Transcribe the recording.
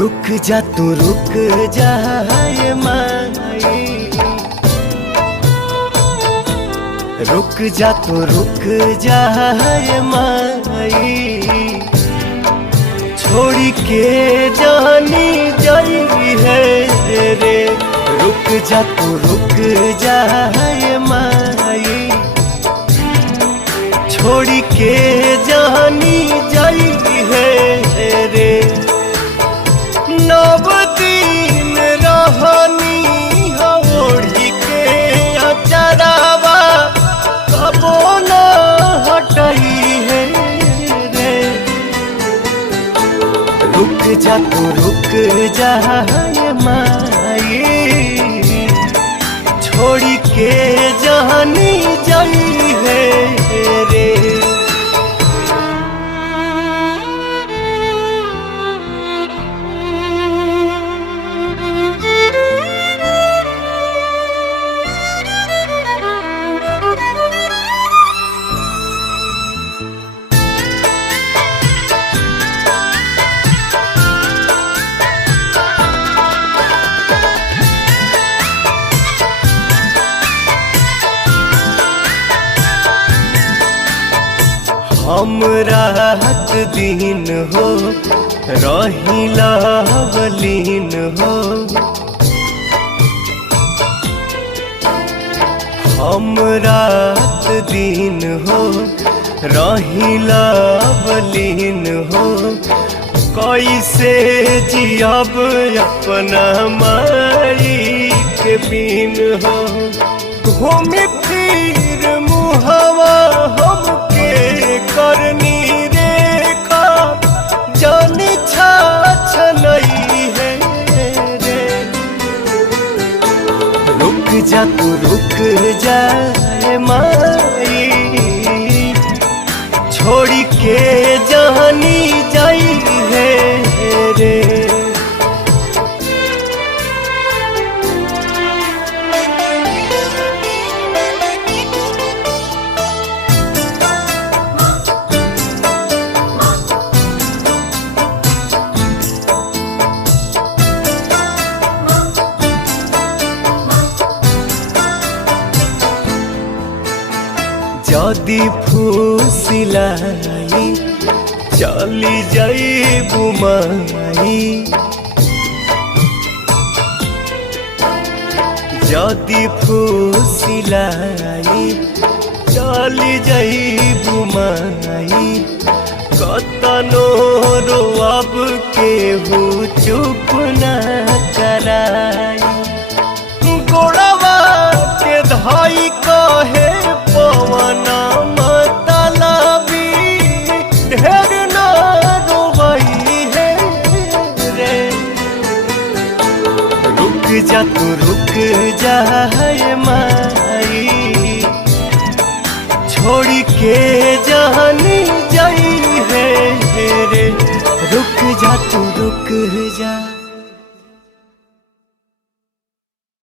रुक जा तू रुक जा ये माई, रुक जा तू रुक जा ये माई, छोड़ी के जानी जाई है रे। रुक जा तू रुक जा ये माई, छोड़ी के जानी जाई है रे। नव दिन रहनी ओढ़ी के अचरावा, कबो न हटई है रे। रुक जा तू रुक जा ये माई, छोड़ी के जानी जाई है रे। हम रात दिन हो रहिला बलीन हो, हम रात दिन हो रहिला बलीन हो। कैसे जियब अपना माई के बिन हो, घूमी फिर मुहवा हमके करनी रेखा, जानी छाछ नहीं है रे। रुक जा तू रुक जा ये माई, छोड़ी के जानी जाई है रे। जदि फुसिलाई चली जाई बुमाई, जदि फुसिलाई चली जाई बुमाई, कतनो रोअब केहू चुप न कराई। गोड़वा के धाई कहे पवन मतलबी, ढेर न रोवई है रे। रुक जा तू रुक जा ये माई, छोड़ी के जानी जाई है रे। रुक जा तू रुक जा।